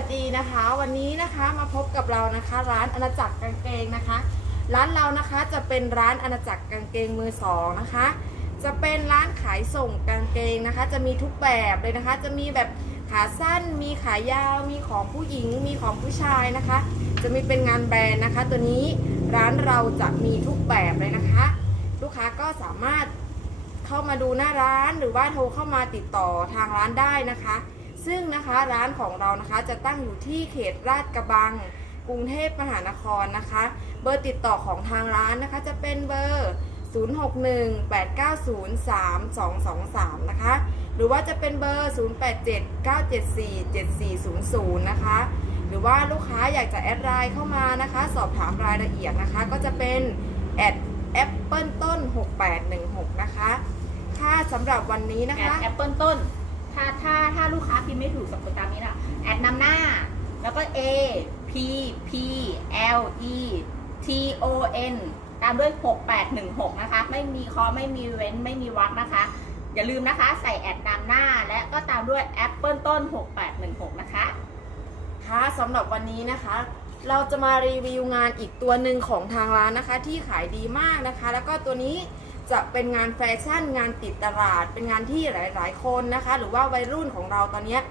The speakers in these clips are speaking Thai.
วัสดีนะคะ วันนี้นะคะมาพบกับเรานะคะ ร้านอาณาจักรกางเกงนะคะ ร้านเรานะคะจะเป็นร้านอาณาจักรกางเกงมือสองนะคะ จะเป็นร้านขายส่งกางเกงนะคะ จะมีทุกแบบเลยนะคะ จะมีแบบขาสั้นมีขายาว มีของผู้หญิง มีของผู้ชายนะคะ จะมีเป็นงานแบรนด์นะคะ ตัวนี้ร้านเราจะมีทุกแบบเลยนะคะ ลูกค้าก็สามารถเข้ามาดูหน้าร้านหรือว่าโทรเข้ามาติดต่อทางร้านได้นะคะ ซึ่งนะคะร้านของเรานะคะจะตั้งอยู่ที่เขตลาดกระบัง กรุงเทพมหานครนะคะ เบอร์ติดต่อของทางร้านนะคะจะเป็นเบอร์ 0618903223 นะคะ หรือว่าจะเป็นเบอร์ 0879747400 นะคะ หรือว่าลูกค้าอยากจะแอดไลน์เข้ามานะคะ สอบถามรายละเอียดนะคะ ก็จะเป็นแอดแอปเปิลต้น 6816 นะคะ ค่าสำหรับวันนี้นะคะแอปเปิลต้น ถ้าถ้าถ้าลูกค้าพิมพ์ไม่ถูกสะกดตามนี้นะแอดนำหน้า แล้วก็ A P P L E T O N ตามด้วย 6816 นะคะ ไม่มีคอไม่มีเว้นไม่มีวรรคนะคะ อย่าลืมนะคะใส่แอดนำหน้า และก็ตามด้วยแอปเปิลต้น 6816 นะคะ ค่ะสำหรับวันนี้นะคะ เราจะมารีวิวงานอีกตัวหนึ่งของทางร้านนะคะ ที่ขายดีมากนะคะ แล้วก็ตัวนี้ จะเป็นงานแฟชั่น งานติดตลาด เป็นงานที่หลายๆ คนนะคะ หรือว่าวัยรุ่นของเราตอนเนี้ย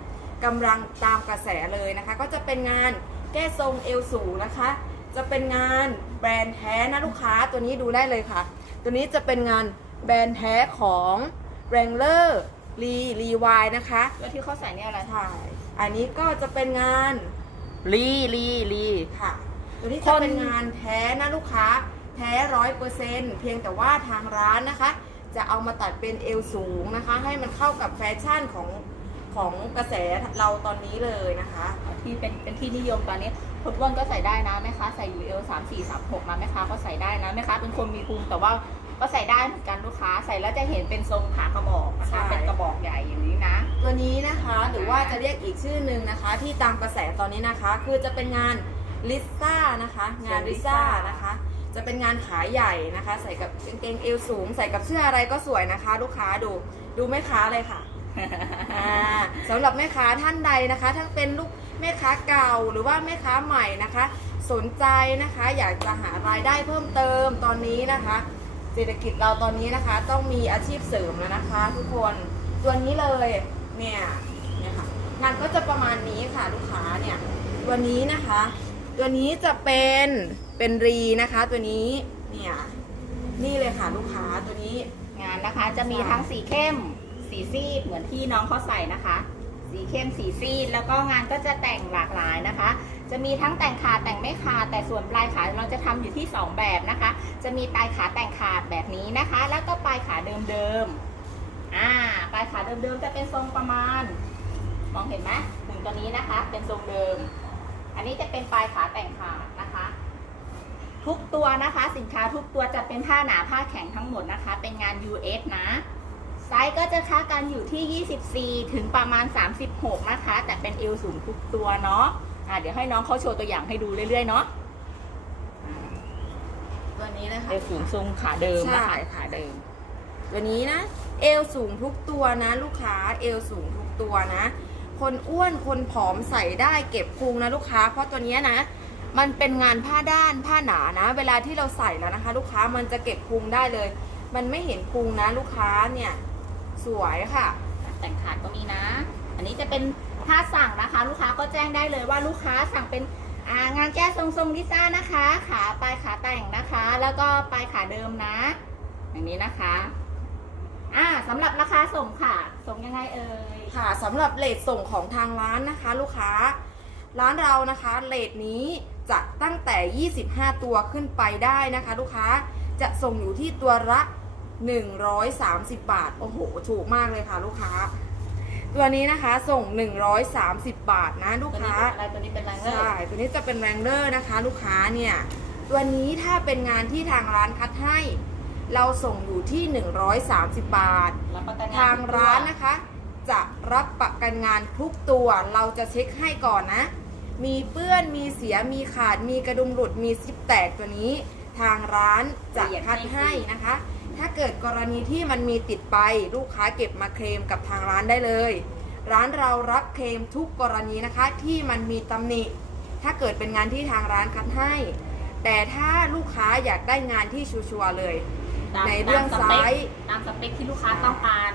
กำลังตามกระแสเลยนะคะ ก็จะเป็นงานแก้ทรงเอวสูงนะคะ จะเป็นงานแบรนด์แท้นะลูกค้าตัวนี้ดูได้เลยค่ะ ตัวนี้จะเป็นงานแบรนด์แท้ของ Wrangler Lee Levi นะคะแล้วที่เขาใส่เนี่ยอะไรใช่อันนี้ก็จะเป็นงานรีรีรีค่ะ ตัวนี้คจะนเป็นงานแท้นะลูกค้า แท้ร้อยเปอร์เซ็นต์เพียงแต่ว่าทางร้านนะคะ จะเอามาตัดเป็นเอวสูงนะคะ ให้มันเข้ากับแฟชั่นของของกระแสเราตอนนี้เลยนะคะที่เป็นเป็นที่นิยมตอนนี้คนอ้วนก็ใส่ได้นะแม่ค้าใส่อยู่เอลสามสี่สามหกนะแม่ค้าก็ใส่ได้นะแม่ค้าเป็นคนมีพุงแต่ว่าก็ใส่ได้เหมือนกันลูกค้าใส่แล้วจะเห็นเป็นทรงขากระบอกนะใช่คะเป็นกระบอกใหญ่อย่างนี้นะ ตัวนี้นะคะหรือว่าจะเรียกอีกชื่อหนึ่งนะคะ ที่ตามกระแสตอนนี้นะคะ คือจะเป็นงานลิซ่านะคะ งานลิซ่านะคะ จะเป็นงานขาใหญ่นะคะ ใส่กับกางเกงเอวสูง ใส่กับเสื้ออะไรก็สวยนะคะ ลูกค้าดูดูแม่ค้าเลยค่ะอ่าสำหรับแม่ค้าท่านใดนะคะ ทั้งเป็นลูกแม่ค้าเก่าหรือว่าแม่ค้าใหม่นะคะ สนใจนะคะ อยากจะหารายได้เพิ่มเติมตอนนี้นะคะ เศรษฐกิจเราตอนนี้นะคะ ต้องมีอาชีพเสริมแล้วนะคะ ทุกคนตัวนี้เลยเนี่ยเนี่ยค่ะงานก็จะประมาณนี้ค่ะลูกค้าเนี่ยตัวนี้นะคะ ตัวนี้จะเป็น เป็นรีนะคะตัวนี้เนี่ยนี่เลยค่ะลูกค้าตัวนี้ งานนะคะจะมีทั้งสีเข้ม สีซีดเหมือนที่น้องเขาใส่นะคะ สีเข้มสีซีดแล้วก็งานก็จะแต่งหลากหลายนะคะ จะมีทั้งแต่งขาดแต่งไม่ขาดแต่ส่วนปลายขาเราจะทำอยู่ที่ 2 แบบนะคะ จะมีปลายขาแต่งขาดแบบนี้นะคะ แล้วก็ปลายขาเดิมๆอ่าปลายขาเดิมๆจะเป็นทรงประมาณ มองเห็นไหมถึงตัวนี้นะคะ เป็นทรงเดิม อันนี้จะเป็นปลายขาแต่งขาดนะคะ ทุกตัวนะคะ สินค้าทุกตัวจะเป็นผ้าหนาผ้าแข็งทั้งหมดนะคะ เป็นงาน US นะ ไซส์ก็จะค้ากันอยู่ที่ 24 ถึงประมาณ 36 นะคะ แต่เป็นเอวสูงทุกตัวเนาะอะเดี๋ยวให้น้องเขาโชว์ตัวอย่างให้ดูเรื่อยๆเนาะตัวนี้เลยค่ะเอวสูงทรงขาเดิมนะคะใช่ขาเดิม ตัวนี้นะ เอวสูงทุกตัวนะ ลูกค้าเอวสูงทุกตัวนะ คนอ้วนคนผอมใส่ได้เก็บพุงนะลูกค้า เพราะตัวเนี้ยนะ มันเป็นงานผ้าด้านผ้าหนานะ เวลาที่เราใส่แล้วนะคะ ลูกค้ามันจะเก็บพุงได้เลย มันไม่เห็นพุงนะลูกค้าเนี่ย สวยค่ะ แต่งขาดก็มีนะ อันนี้จะเป็นถ้าสั่งนะคะ ลูกค้าก็แจ้งได้เลยว่าลูกค้าสั่งเป็นอ่างานแก้ทรงทรงลิซ่านะคะ ขาปลายขาแต่งนะคะ แล้วก็ปลายขาเดิมนะ อย่างนี้นะคะอ่าสำหรับราคาส่งค่ะ ส่งยังไงเอ่ยค่ะสำหรับเลทส่งของทางร้านนะคะ ลูกค้า ร้านเรานะคะเลทนี้ จะตั้งแต่ 25 ตัวขึ้นไปได้นะคะ ลูกค้าจะส่งอยู่ที่ตัวละ 130 บาท โอ้โห ถูกมากเลยค่ะลูกค้า ตัวนี้นะคะส่ง 130 บาทนะลูกตัวนี้ค้าเป็นอะไรตัวนี้เป็นอะไรเงใช่ตัวนี้จะเป็นแรงเลอร์นะคะ ลูกค้าเนี่ยตัวนี้ถ้าเป็นงานที่ทางร้านคัดให้ เราส่งอยู่ที่ 130 บาทรับประกันงทางร้านนะคะ จะรับประกันงานทุกตัวเราจะเช็คให้ก่อนนะ มีเปื้อนมีเสียมีขาดมีกระดุมหลุดมีซิปแตกตัวนี้ ทางร้านจะคัดให้นะคะ ถ้าเกิดกรณีที่มันมีติดไปลูกค้าเก็บมาเคลมกับทางร้านได้เลย ร้านเรารับเคลมทุกกรณีนะคะที่มันมีตำหนิ ถ้าเกิดเป็นงานที่ทางร้านคัดให้ แต่ถ้าลูกค้าอยากได้งานที่ชัวร์เลย ในเรื่องไซส์ตามสเปคที่ลูกค้าต้องการ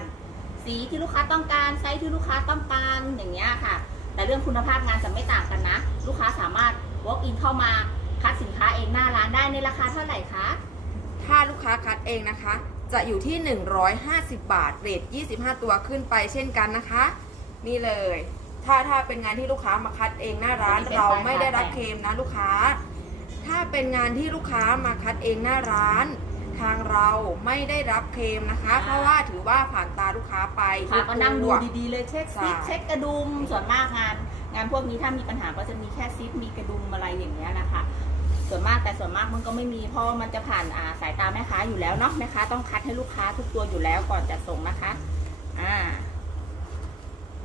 สีที่ลูกค้าต้องการไซส์ที่ลูกค้าต้องการอย่างเงี้ยค่ะ แต่เรื่องคุณภาพงานจะไม่ต่างกันนะ ลูกค้าสามารถ walk in เข้ามาคัดสินค้าเองหน้าร้านได้ในราคาเท่าไหร่คะ ถ้าลูกค้าคัดเองนะคะ จะอยู่ที่ 150 บาทเรท25 ตัวขึ้นไปเช่นกันนะคะ นี่เลย ถ้าถ้าเป็นงานที่ลูกค้ามาคัดเองหน้าร้านอันนี้เป็นเราปลายไม่ได้รับแต่งเคลมนะลูกค้า ถ้าเป็นงานที่ลูกค้ามาคัดเองหน้าร้าน ทางเราไม่ได้รับเคลมนะคะ เพราะว่าถือว่าผ่านตาลูกค้าไปลูกค้าก็นั่งดูทุตัวดีๆเลยเช็คซิปใช่เช็คกระดุมส่วนมากงาน งานพวกนี้ถ้ามีปัญหาก็จะมีแค่ซิปมีกระดุมอะไรอย่างเงี้ยนะคะ ส่วนมากแต่ส่วนมากมันก็ไม่มีเพราะมันจะผ่านอ่าสายตาแม่ค้าอยู่แล้วเนาะแม่ค้าต้องคัดให้ลูกค้าทุกตัวอยู่แล้วก่อนจัดส่งนะคะ อ่า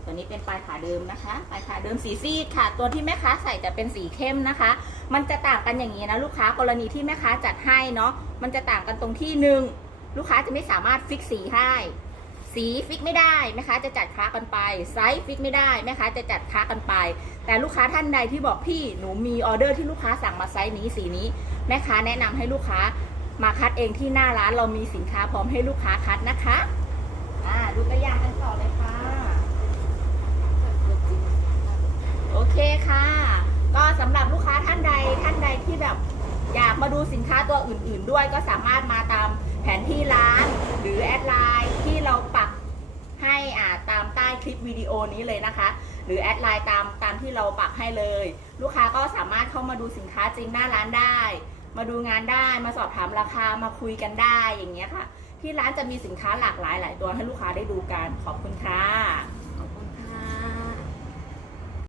ตัวนี้เป็นปลายขาเดิมนะคะ ปลายขาเดิมสีซีดค่ะ ตัวที่แม่ค้าใส่จะเป็นสีเข้มนะคะ มันจะต่างกันอย่างนี้นะลูกค้ากรณีที่แม่ค้าจัดให้เนาะ มันจะต่างกันตรงที่หนึ่งลูกค้าจะไม่สามารถฟิกสีให้ สีฟิกไม่ได้แม่ค้าจะจัดค้ากันไป ไซส์ฟิกไม่ได้แม่ค้าจะจัดค้ากันไป แต่ลูกค้าท่านใดที่บอกพี่หนูมีออเดอร์ที่ลูกค้าสั่งมาไซส์นี้สีนี้ แม่ค้าแนะนำให้ลูกค้ามาคัดเองที่หน้าร้านเรามีสินค้าพร้อมให้ลูกค้าคัดนะคะ อ่าดูตัวอย่างกันต่อเลยค่ะ โอเคค่ะ ก็สำหรับลูกค้าท่านใดท่านใดที่แบบอยากมาดูสินค้าตัวอื่น ๆ ด้วยก็สามารถมาตามแผนที่ร้าน หรือแอดไลน์ที่เราปักให้อ่าตามใต้คลิปวิดีโอนี้เลยนะคะ หรือแอดไลน์ตามตามที่เราปักให้เลย ลูกค้าก็สามารถเข้ามาดูสินค้าจริงหน้าร้านได้ มาดูงานได้มาสอบถามราคามาคุยกันได้อย่างเงี้ยค่ะ ที่ร้านจะมีสินค้าหลากหลายหลายตัวให้ลูกค้าได้ดูกันขอบคุณค่ะ